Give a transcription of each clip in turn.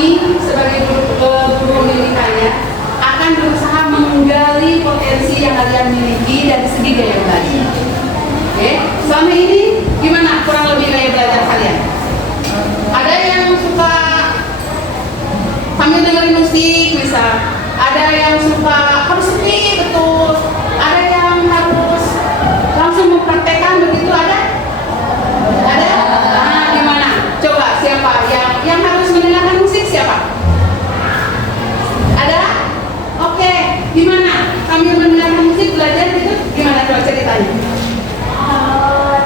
kami sebagai guru pendidikannya akan berusaha menggali potensi yang kalian miliki dari segi gaya belajar. Oke, selama ini gimana kurang lebih gaya belajar kalian? Ada yang suka sambil dengerin musik misal, ada yang suka harus sepi betul, ada yang harus langsung mempraktekkan begitu, ada? Nah, gimana? Coba siapa yang harus mendengarkan musik siapa? Ada? Oke, gimana? Sambil mendengarkan musik belajar gitu, gimana coba ceritanya?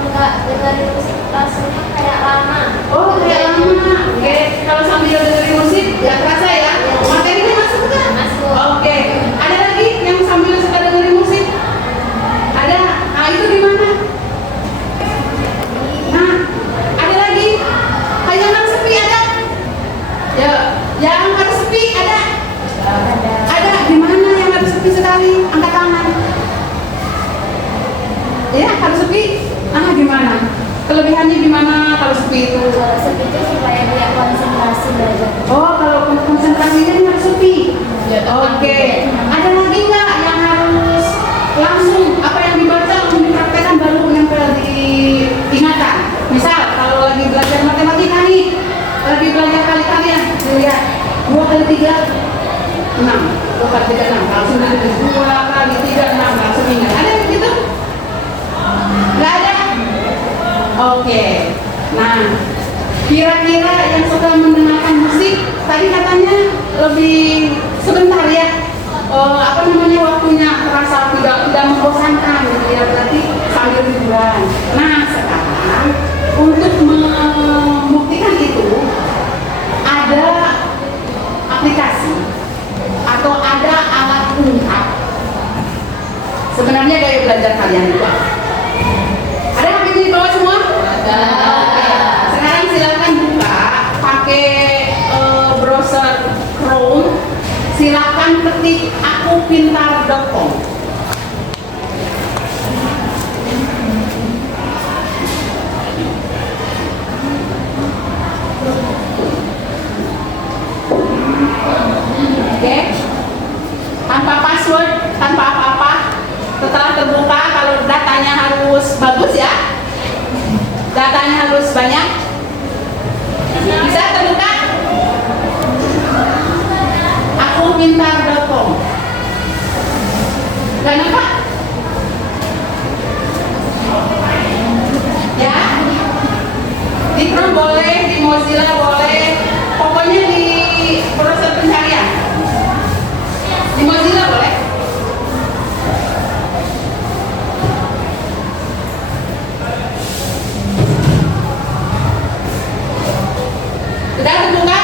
Enggak dengerin musik langsung kayak lama. Oh, kayak lama. Oke, kalau sambil dengerin musik nggak terasa ya? Materinya masuk kan? Masuk. Oke, ada lagi yang sambil suka dengerin musik? Ada? Nah, itu gimana? Nah, ada lagi? Yang harus sepi ada? Ya, yang harus sepi ada? Ada. Gimana yang harus sepi sekali? Angkat tangan. Ya, harus sepi. Ah, gimana? Kelebihannya gimana kalau sepi itu? Kalau sepi itu supaya dia konsentrasi belajar. Oh, kalau konsentrasinya harus sepi. Oke. Ada lagi nggak yang harus langsung apa yang dibaca langsung dipraktekkan baru nempel di ingatan? Misal kalau lagi belajar matematika nih, lagi belajar kali-kalian, lihat 2 kali 3 6, 2 kali 3 6, langsung dari 2 kali 3 6 langsung ingat. Ada yang begitu? Nggak ada? Oke. Nah, kira-kira yang suka mendengarkan musik tadi katanya lebih sebentar ya. Waktunya terasa tidak membosankan gitu ya, berarti sambil hiburan. Nah, sekarang untuk membuktikan itu ada aplikasi atau ada alat ungkap sebenarnya gaya belajar kalian itu. Ada yang di bawah semua? Ada. Sekarang silakan buka pakai browser Chrome. Silakan ketik akupintar.com. Oke. Tanpa password, tanpa apa-apa. Setelah terbuka, kalau datanya harus bagus ya. Datanya harus banyak. Bisa terbuka? Akupintar.com. Gak nampak? Ya? Di Chrome boleh, di Mozilla boleh. Pokoknya di browser pencarian. Di Mozilla boleh. Sudah terbuka?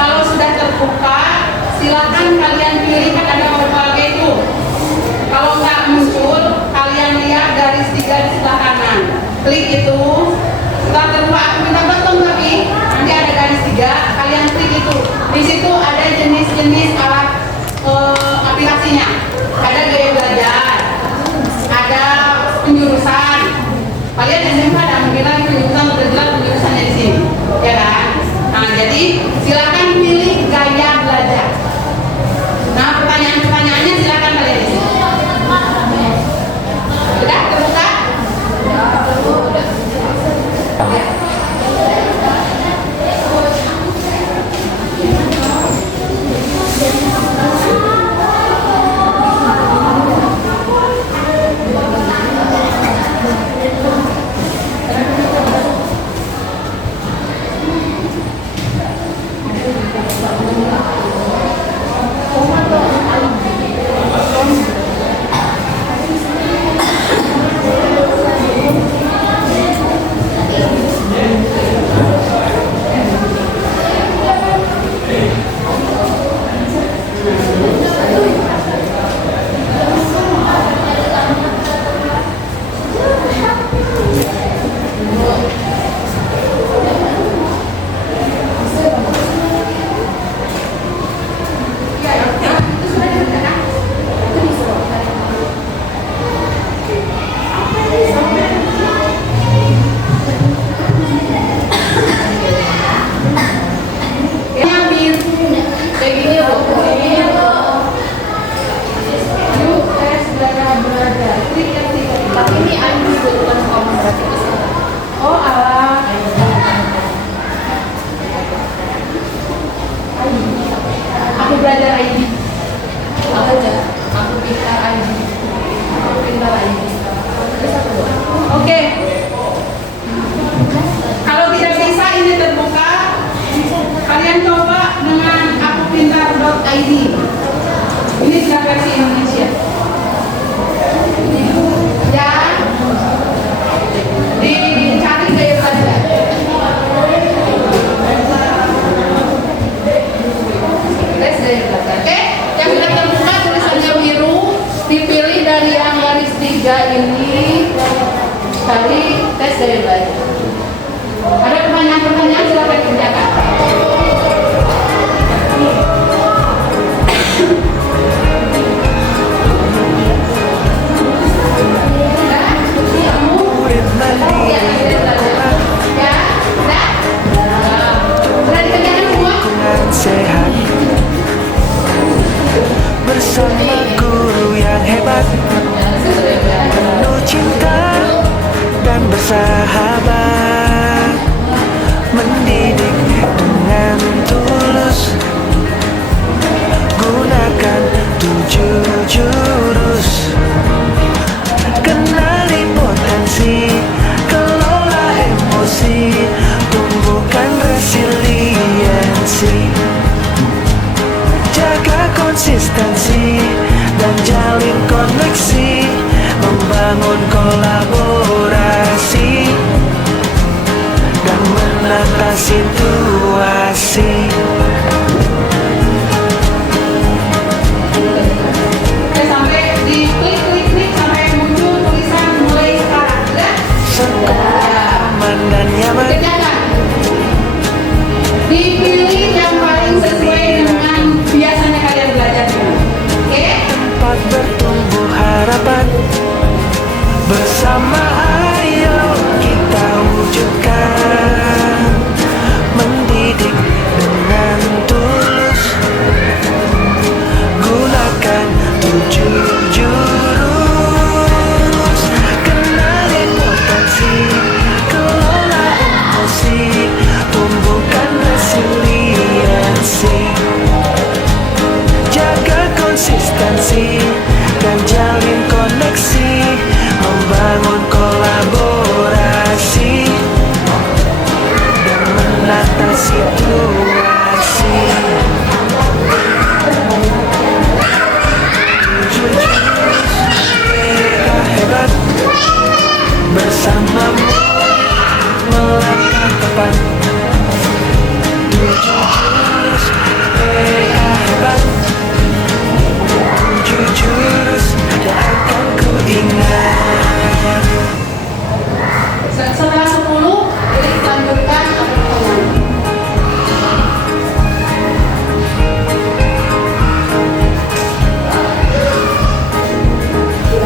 Kalau sudah terbuka, silakan kalian pilih, kan ada berbagai itu. Kalau nggak muncul, kalian lihat garis 3 di sebelah kanan. Klik itu. Setelah terbuka, aku minta bottom tapi nanti ada garis 3, kalian klik itu. Di situ ada jenis-jenis alat aplikasinya. Ada gaya belajar, ada penjurusan. Kalian SMK ada mengira penjurusan udah jelas penjurusannya di sini, ya kan? Nah, jadi silakan pilih gaya belajar. Nah, pertanyaan-pertanyaannya silakan kalian isi. Sudah terbuka? Sudah. Ya. Aku pintar ID. Aku pintar ID. Oke. Kalau tidak bisa ini terbuka, kalian coba dengan akupintar.id. Ini sudah versi Indonesia. Ya, dicari gaya belajar. Tes gaya belajar. Oke, yang sudah terbuka tulisannya biru, dipilih dari yang garis 3 ini. Cari tes gaya belajar. Ada pertanyaan-pertanyaan, silakan kerjakan. Sehat bersama guru yang hebat, penuh cinta dan bersahabat, mendidik dengan tulus, gunakan 7 jurus, kenali potensi, kelola emosi, tumbuhkan resiliensi, jaga konsistensi dan jalin koneksi, membangun kolaborasi dan menata situasi. Sampai di klik sampai muncul tulisan mulai sekarang, ya? Sekolah aman dan nyaman. Kerjakan. Dipilih yang paling sesuai dengan biasanya kalian belajar. Oke? Tempat bertumbuh harapan, bersama ayo kita wujudkan, mendidik dengan tulus, gunakan 7 jurus, kenali potensi, kelola emosi, tumbuhkan resiliensi, jaga konsistensi dan jalin koneksi, membangun kolaborasi dan menata situasi. Mereka hebat, bersamamu melangkah depan. 7 jurus, mereka hebat, 7 jurus yang akan ku ingat. Setelah 10, jadi lanjutkan pertemuan.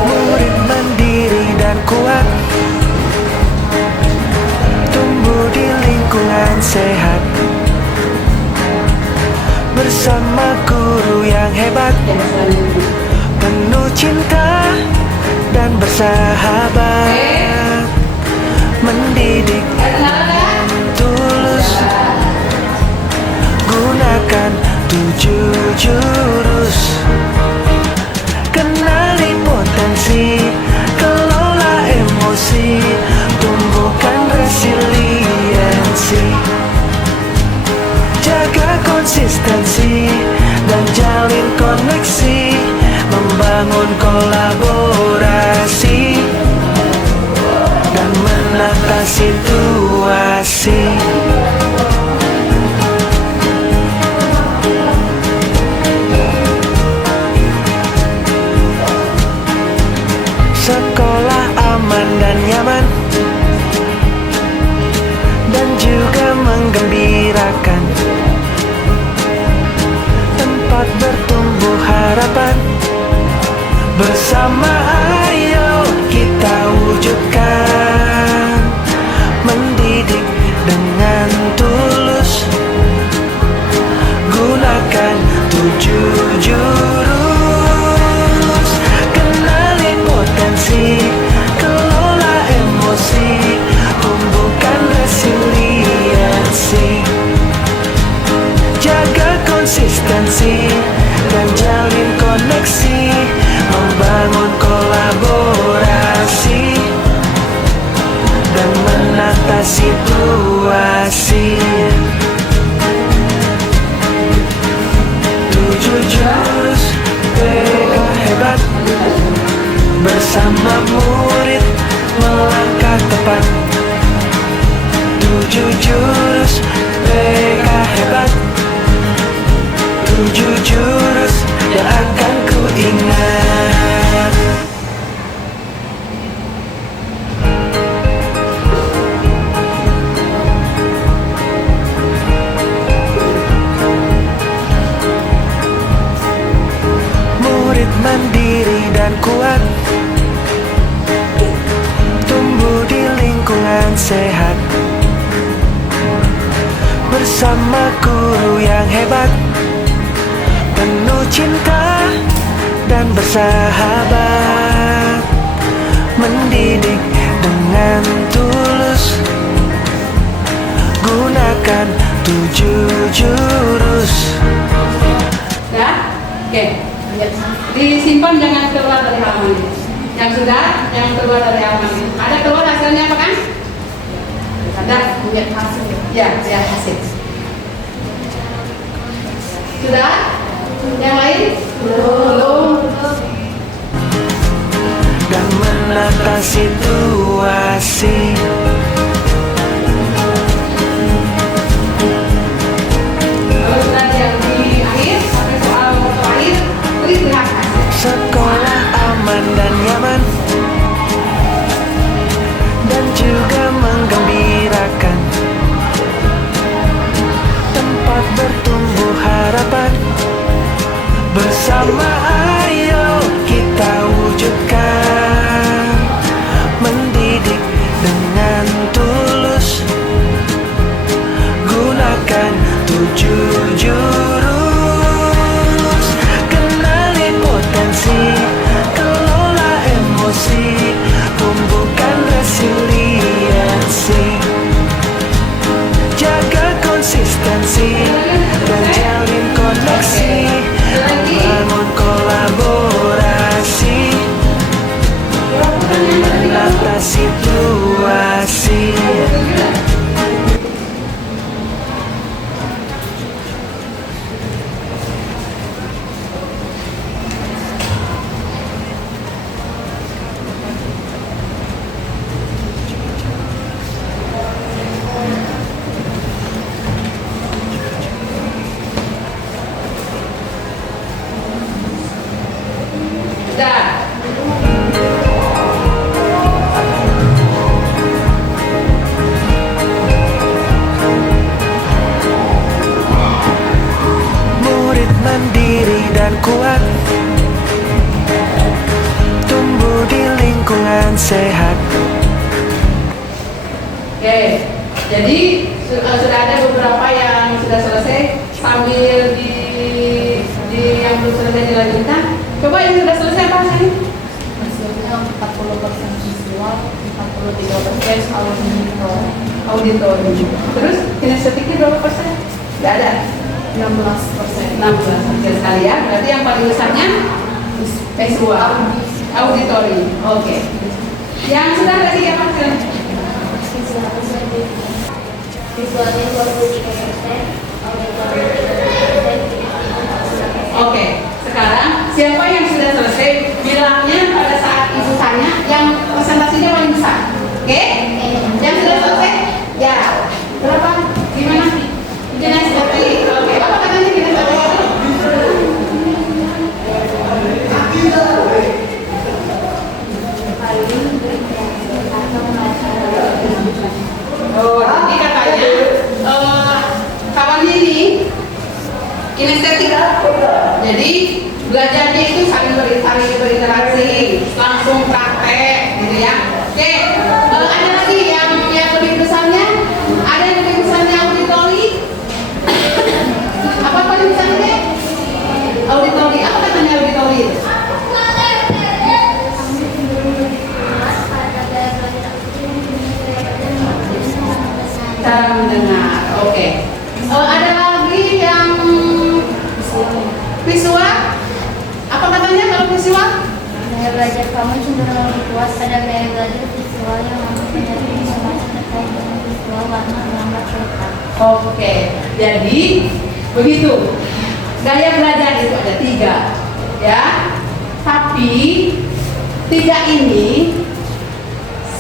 Murid mandiri dan kuat, tumbuh di lingkungan sehat, bersama guru yang hebat, penuh cinta dan bersahabat, mendidik dengan tulus, gunakan 7 jurus, kenali potensi, kelola emosi, tumbuhkan resiliensi, jaga konsistensi dan jalin koneksi, membangun kolaborasi dan menata situasi. Sekolah aman dan nyaman, dan juga menggembirakan, tempat bertumbuh harapan, bersama ayo kita wujudkan, mendidik dengan tulus, gunakan 7 jurus, kenali potensi, kelola emosi, tumbuhkan resiliensi, jaga konsistensi dan jalin koneksi, membangun kolaborasi dan menata situasi. 7 jurus PK hebat, bersama murid melangkah tepat. 7 jurus PK hebat, 7 jurus yang akan ku ingat. Murid mandiri dan kuat, tumbuh di lingkungan sehat, bersama guru yang hebat, penuh cinta dan bersahabat, mendidik dengan tulus, gunakan 7 jurus. Dah? Oke. Disimpan, jangan keluar dari halaman ini. Yang sudah, jangan keluar dari halaman ini. Ada keluar hasilnya apa kan? Ada? Lihat hasil. Ya, lihat hasil. Sudah? Yang lain? Belum. Dan menata situasi. Kalau sudah yang di akhir, sampai soal terakhir, tulis lihat hasil. Sekolah aman dan nyaman, dan juga menggembirakan, tempat bertumbuh harapan. Bersama ayo kita wujudkan, mendidik dengan tulus, gunakan 7 jurus. Kenali potensi, kelola emosi, tumbuhkan resiliensi, jaga konsistensi dan jalin koneksi, membangun kolaborasi dan menata situasi. Sudah. Murid mandiri dan kuat, tumbuh di lingkungan sehat. Oke, jadi sudah ada beberapa yang sudah selesai, sambil di yang belum selesai dilanjutkan. Coba yang sudah selesai apa hasilnya? Hasilnya 40% visual, 43% Auditori. Terus kinestetiknya berapa persen? Tidak ada. 16%. 16% sekali ya. Berarti yang paling besarnya visual, auditori. Oke. Yang sudah lagi apa hasilnya? Visualnya 23%, auditornya 3%. Oke. Sekarang siapa yang sudah selesai bilangnya pada saat ibu tanya yang presentasinya paling besar. Oke? Yang sudah selesai? Ya. Berapa? Gimana? Kinestetik. Oke. Apa katanya kinestetik? Oh, jadi katanya kawan ini kinestetik. Jadi belajarnya itu saling berinteraksi, langsung praktek, gitu ya. Oke, ada lagi yang lebih besarnya? Ada yang lebih besarnya auditori? Apa paling besarnya? Auditori. Apa katanya auditori? Cara mendengar. Oke. Ada lagi yang visual? Apa katanya kalau visual? belajar kamu cenderung lebih puas pada gaya belajar visual yang mampu mencari informasi terkait dengan visual, warna, gambar, cerita. Oke, jadi begitu. Gaya belajar itu ada 3, ya. Tapi 3 ini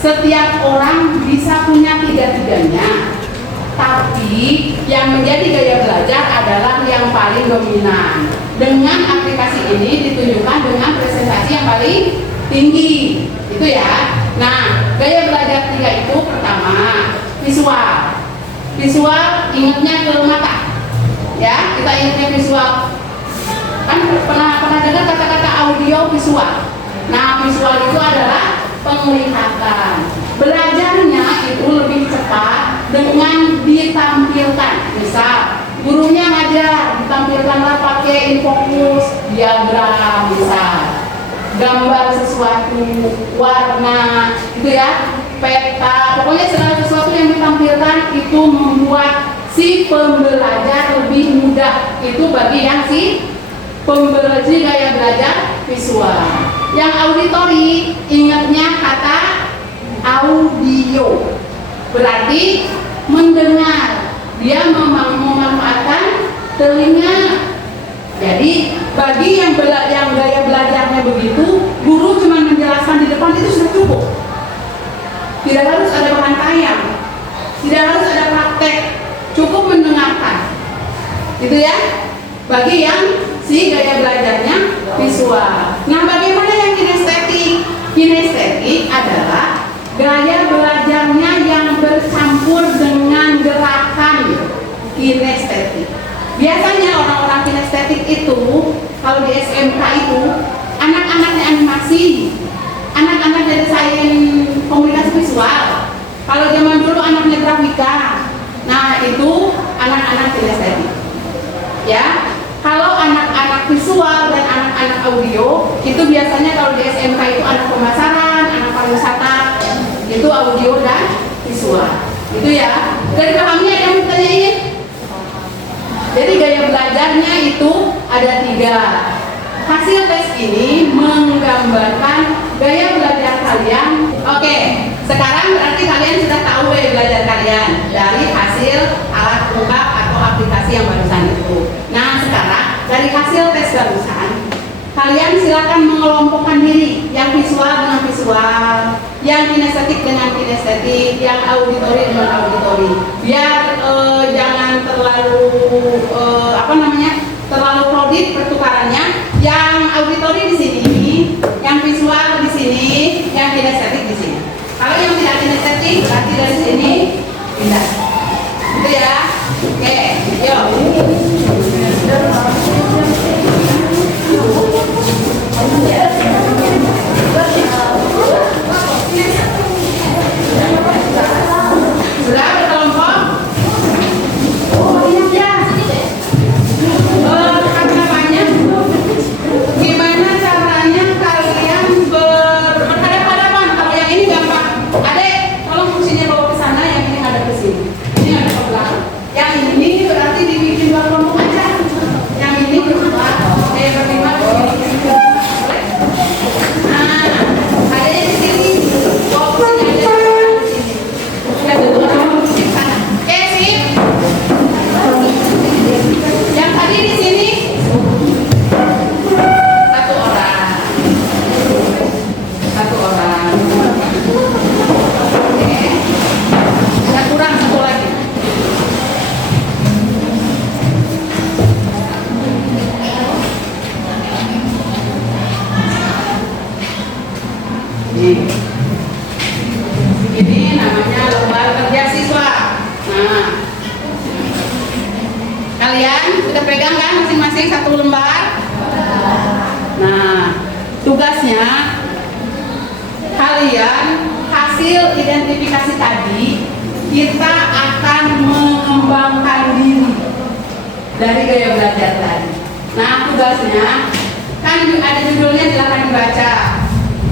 setiap orang bisa punya 3-tiganya. Tapi yang menjadi gaya belajar adalah yang paling dominan. Dengan aplikasi ini ditunjukkan dengan presentasi yang paling tinggi, itu ya. Nah, gaya belajar 3 itu pertama visual. Visual ingatnya ke mata, ya. Kita ingatnya visual. Kan pernah dengar kata-kata audio visual. Nah, visual itu adalah penglihatan. Belajarnya itu lebih cepat dengan ditampilkan. Misal gurunya ngajar, ditampilkanlah pakai infokus, diagram, misal gambar sesuatu, warna, gitu ya, peta, pokoknya segala sesuatu yang ditampilkan itu membuat si pembelajar lebih mudah. Itu bagi yang si pembelajar gaya belajar visual. Yang auditori ingatnya kata audio, berarti mendengar, dia memanfaatkan telinga. Jadi bagi yang gaya belajarnya begitu, guru cuma menjelaskan di depan itu sudah cukup. Tidak harus ada rangkaian, tidak harus ada praktek, cukup mendengarkan, gitu ya. Bagi yang si gaya belajarnya visual. Nah, bagaimana yang kinestetik? Kinestetik adalah gaya belajarnya yang bercampur dengan gerakan, kinestetik. Biasanya orang-orang kinestetik itu kalau di SMK itu anak-anaknya animasi, anak-anaknya desain komunikasi visual. Kalau zaman dulu anaknya grafika. Nah, itu anak-anak kinestetik. Ya. Kalau anak-anak visual dan anak-anak audio itu biasanya kalau di SMK itu anak pemasaran, anak pariwisata, itu audio dan visual. Itu ya. Dari pahamnya ada yang ditanyain? Jadi gaya belajarnya itu ada 3. Hasil tes ini menggambarkan gaya belajar kalian. Oke, sekarang berarti kalian sudah tahu gaya belajar kalian dari hasil alat ungkap atau aplikasi yang barusan itu. Nah, sekarang dari hasil tes barusan, kalian silakan mengelompokkan diri, yang visual dengan visual, yang kinestetik dengan kinestetik, yang auditori dengan auditori. Biar jangan terlalu terlalu kredit pertukarannya. Yang auditori di sini, yang visual di sini, yang kinestetik di sini. Kalau yang tidak kinestetik berarti dari sini pindah. Itu ya. Oke, yuk. Sudah berkelompok? Oh iya. Gimana caranya kalian berhadapan-hadapan? Kalau yang ini gampang. Adek, tolong kursinya bawa ke sana, yang ini ada ke sini. Ini ada ke belakang. Yang ini berarti dibikin 2 kelompok aja. Yang ini berlima, berlima. Nah, adanya di sini. Bawa kursinya aja di sini. Yang itu orang kursi ke sana. Oke, sip. Yang tadi di sini. 1 orang. 1 orang. Oke. Ada kurang 1 lagi. Ini namanya lembar kerja siswa. Nah, kalian sudah pegang kan masing-masing 1 lembar? Nah, tugasnya kalian hasil identifikasi tadi kita akan mengembangkan diri dari gaya belajar tadi. Nah, tugasnya kan ada judulnya, silahkan dibaca.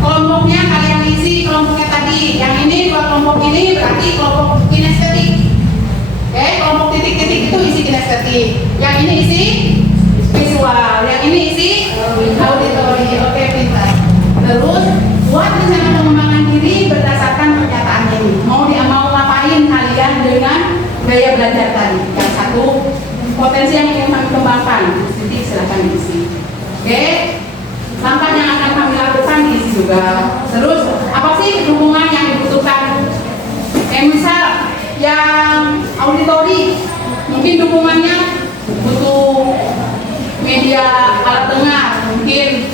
Kelompoknya kalian isi kelompoknya tadi. Yang ini 2 kelompok ini berarti kelompok kinestetik. Oke, kelompok titik-titik itu isi kinestetik. Yang ini isi visual, yang ini isi auditori. Oke, pintar. Terus juga. Terus apa sih dukungan yang dibutuhkan? Misal yang auditori, mungkin dukungannya butuh media alat dengar, mungkin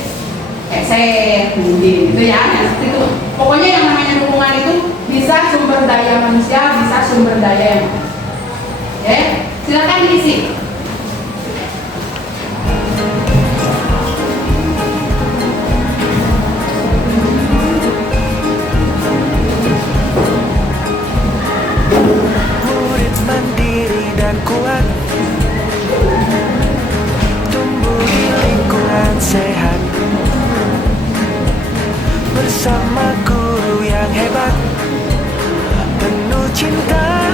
headset, mungkin gitu ya, yang seperti itu. Pokoknya yang namanya dukungan itu bisa sumber daya manusia, bisa sumber daya yang silakan diisi. Murid mandiri dan kuat, tumbuh di lingkungan sehat, bersama guru yang hebat, penuh cinta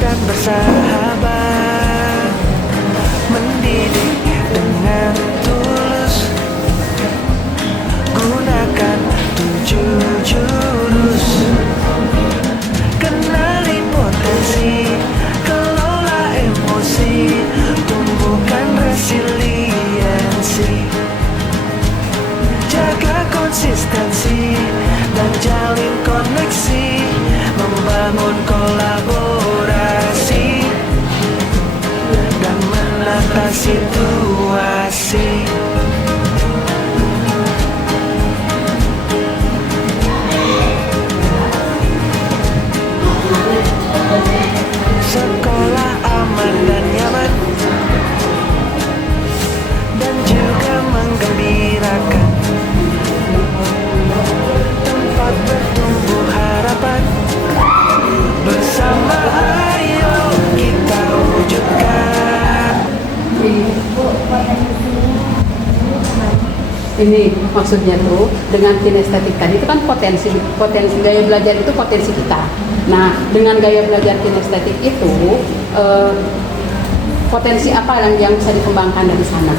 dan bersahabat, mendidik dengan tulus, gunakan 7 jurus, kenali potensi, kelola emosi, tumbuhkan resiliensi, jaga konsistensi dan jalin koneksi, membangun kolaborasi dan menata situasi. Sekolah aman dan nyaman dan juga menggembirakan, tempat bertumbuh harapan, bersama ayo kita wujudkan. Ini maksudnya tuh dengan kinestetik tadi itu kan potensi gaya belajar itu potensi kita. Nah, dengan gaya belajar kinestetik itu potensi apa yang bisa dikembangkan dari sana?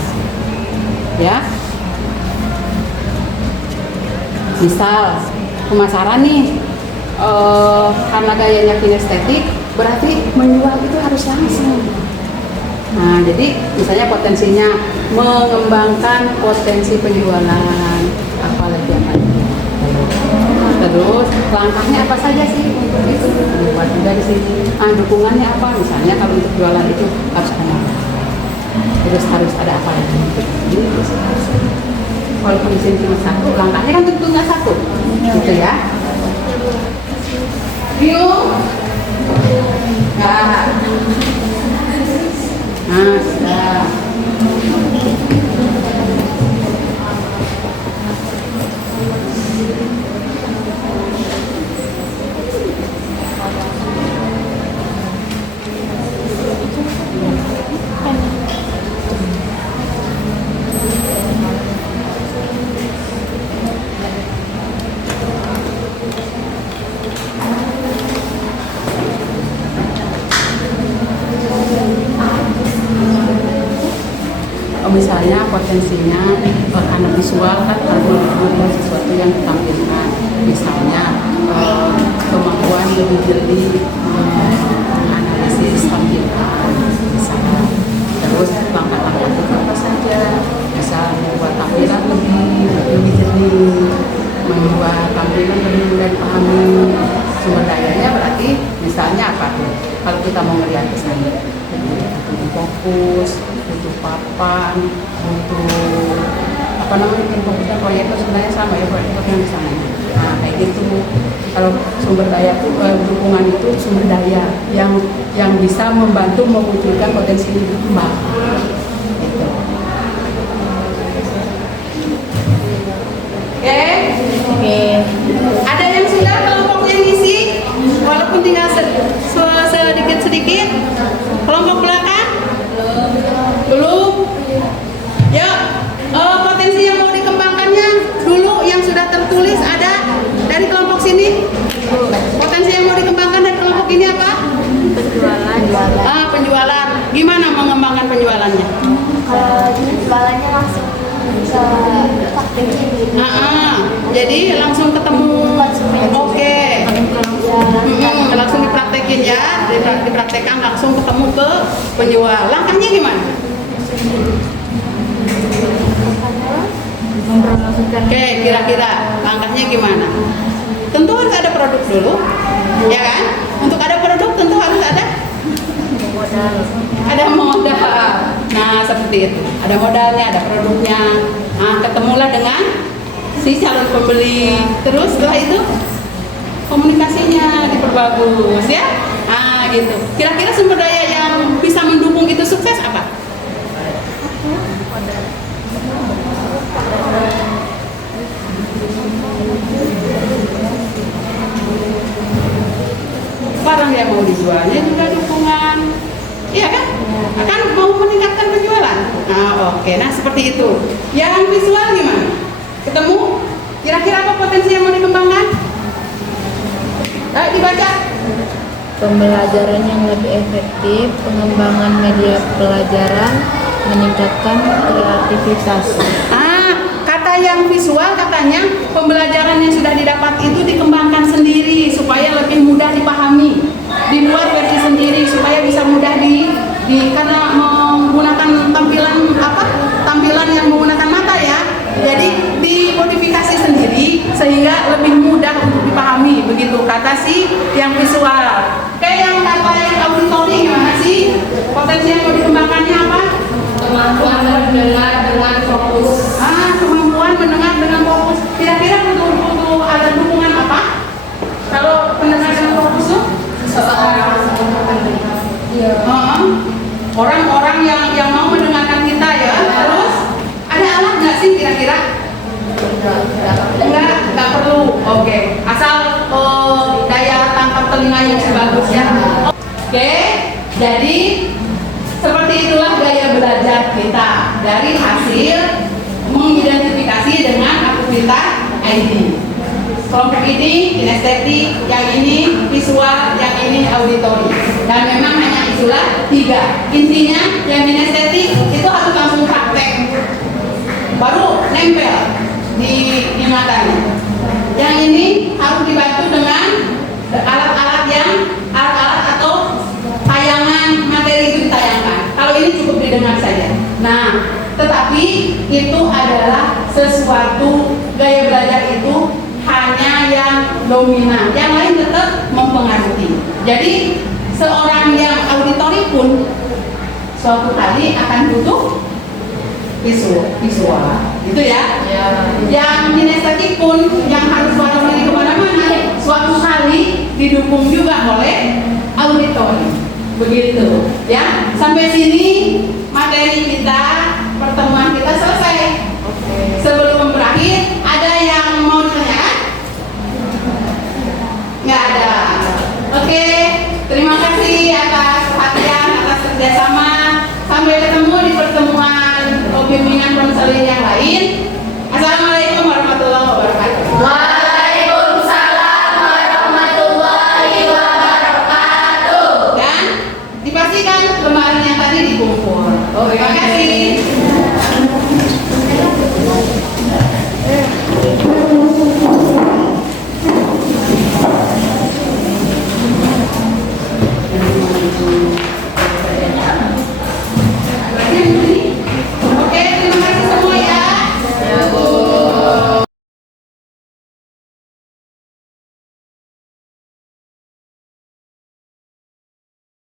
Ya, misal pemasaran nih, karena gayanya kinestetik berarti menjual itu harus langsung. Nah, jadi misalnya potensinya mengembangkan potensi penjualan, apalagi apa. Terus langkahnya apa saja sih untuk itu? Buat dari sini. Dukungannya apa? Misalnya kalau untuk jualan itu harus ada apa? Terus harus ada apa lagi? Ini walaupun di sini cuma satu, langkahnya kan tentu nggak satu, gitu ya. Bingung? Nggak. Nah, sudah. Misalnya potensinya anak visual kan harus membuat sesuatu yang ditampilkan, misalnya kemampuan lebih jeli analisis tampilan, misalnya. Terus langkah-langkah itu apa saja, bisa membuat tampilan lebih jeli, membuat tampilan lebih mudah dipahami. Sumber dayanya berarti misalnya apa tuh? Kalau kita mau melihat ke sana, butuh fokus, butuh papan, butuh apa namanya, komputer proyektor sebenarnya sama ya, proyektor yang di sana. Nah, kayak gitu. Kalau sumber daya itu dukungan itu sumber daya yang bisa membantu memunculkan potensi ini berkembang. Gitu. Oke. Ada yang sudah kelompoknya ngisi, walaupun tinggal sedikit-sedikit. Kelompok belakang? Belum. Ya, potensi yang mau dikembangkannya dulu yang sudah tertulis ada dari kelompok sini. Potensi yang mau dikembangkan dari kelompok ini apa? Penjualan. Penjualan. Gimana mengembangkan penjualannya? Kalau jualannya langsung ke praktekin gitu. Jadi langsung ketemu. Oke. Langsung dipraktekin ya, dipraktekkan langsung ketemu ke penjual. Langkahnya gimana? mempromosikan. Oke, kira-kira langkahnya gimana? Tentu harus ada produk dulu, ya kan? Untuk ada produk tentu harus ada Modal. modal. Nah, seperti itu. Ada modalnya, ada produknya. Nah, ketemulah dengan si calon pembeli. Terus setelah itu komunikasinya diperbagus ya. Ah, gitu. Kira-kira sumber daya yang bisa mendukung itu sukses apa? Barang yang mau dijualnya juga dukungan, iya kan? Akan mau meningkatkan penjualan. Nah, oke. Nah, seperti itu. Yang visual gimana? Ketemu? Kira-kira apa potensi yang mau dikembangkan? Ayo dibaca. Pembelajaran yang lebih efektif, pengembangan media pelajaran, meningkatkan kreativitas. Kata yang visual katanya pembelajaran yang sudah didapat itu dikembangkan sendiri supaya lebih mudah dipahami, dibuat versi sendiri supaya bisa mudah karena menggunakan tampilan yang menggunakan mata ya, jadi dimodifikasi sendiri sehingga lebih mudah untuk dipahami, begitu kata si yang visual. Oke, yang kata yang auditory gimana sih? Potensi yang mau dikembangkannya apa? Kemampuan mendengar dengan fokus. Kemampuan mendengar dengan fokus. Kira-kira butuh ada dukungan apa? Kalau pendengar dengan fokus tuh? Seseorang. Iya. Orang-orang yang mau mendengarkan kita ya. Terus ada alat nggak sih kira-kira? Nggak perlu. Oke. Asal daya tangkap telinga yang sebagus ya. Oke. Jadi seperti itulah gaya belajar kita dari hasil mengidentifikasi dengan aktivitas ID. Kelompok ini kinestetik, yang ini visual, yang ini auditori. Dan memang hanya itulah 3. Intinya yang kinestetik itu harus langsung praktek, baru nempel di ingatannya. Yang ini harus dibantu dengan alat-alat atau tayangan materi itu ditayangkan. Kalau ini cukup didengar saja. Nah, tetapi itu adalah sesuatu gaya belajar itu hanya yang dominan, yang lain tetap mempengaruhi. Jadi seorang yang auditori pun suatu kali akan butuh visual, gitu ya. Yang kinestetik pun yang harus suara diri kemana-mana, suatu kali didukung juga oleh auditori. Begitu ya. Sampai sini materi kita, pertemuan kita selesai.